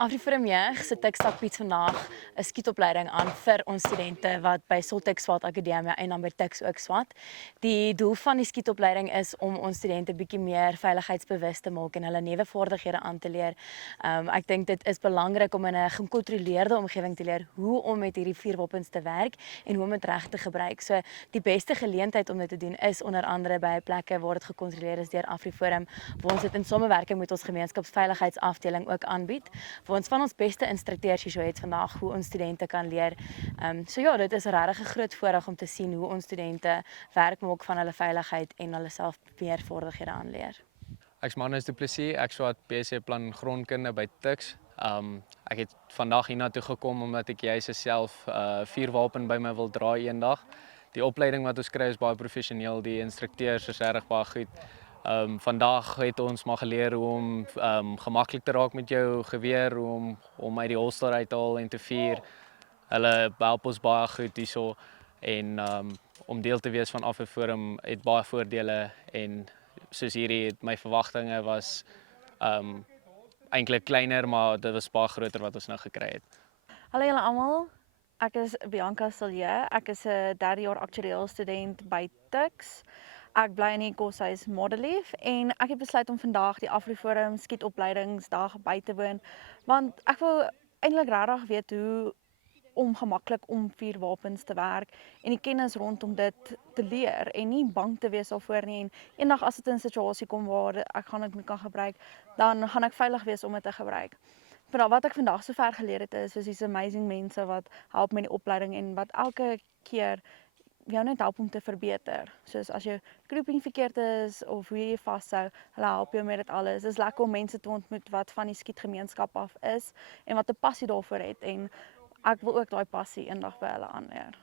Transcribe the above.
AfriForum Jeug se Tiksak bied vandag 'n skietopleiding aan vir ons studente wat by Soltech SWAT Akademie en dan by Tuks ook SWAT. Die doel van die skietopleiding is om ons studente bietjie meer veiligheidsbewus te maak en hulle nuwe vaardighede aan te leer. Ek dink dit is belangrik om in 'n gekontroleerde omgewing te leer hoe om met hierdie vuurwapens te werk en hoe om dit reg te gebruik. So die beste geleentheid om dit te doen is onder andere by plekke waar dit gekontroleer is deur AfriForum, waar ons dit in samewerking met ons gemeenskapsveiligheidsafdeling ook aanbied. Waar ons van ons beste instrukteurs hier het vandag hoe ons studente kan leer. So ja, dit is regtig 'n groot voorreg om te sien hoe ons studente werk maak van hulle veiligheid en hulle self meer vaardighede aanleer. Ek's Manus Du Plessis, ek swaat BSc plan grondkunde by Tuks. Ek het vandag hiernatoe gekom omdat ek juis self vuurwapen by my wil dra eendag. Die opleiding wat ons kry is baie professioneel, die instrukteurs is regtig baie goed. Vandag het ons maar geleer hoe om gemaklik te raak met jou geweer, hoe om uit die holster uit te haal en te vuur. Hulle help ons baie goed hierso en om deel te wees van AfriForum het baie voordele en soos hierdie my verwagtinge was eintlik kleiner, maar dit was baie groter wat ons nou gekry het. Hallo julle almal, ek is Bianca Silje, ek is 'n derde jaar aktuariël student by Tuks. Ek bly in die koshuis Modderlief en ek het besluit om vandag die AfriForum skietopleidingsdag by te woon, want ek wil eintlik regtig weet hoe om gemaklik om vuurwapens te werk en die kennis rondom dit te leer en nie bang te wees daarvoor nie, en eendag as dit in 'n situasie kom waar ek gaan dit nie kan gebruik, dan gaan ek veilig wees om dit te gebruik. Wat ek vandag sover geleer het is these amazing mense wat help met die opleiding en wat elke keer jou net help om te verbeter. Soos as jou groeping verkeerd is of hoe jy vashou, hulle help jou met dit alles. Dit is lekker om mense te ontmoet wat van die skietgemeenskap af is en wat 'n passie daarvoor het, en ek wil ook daai passie eendag by hulle aanleer.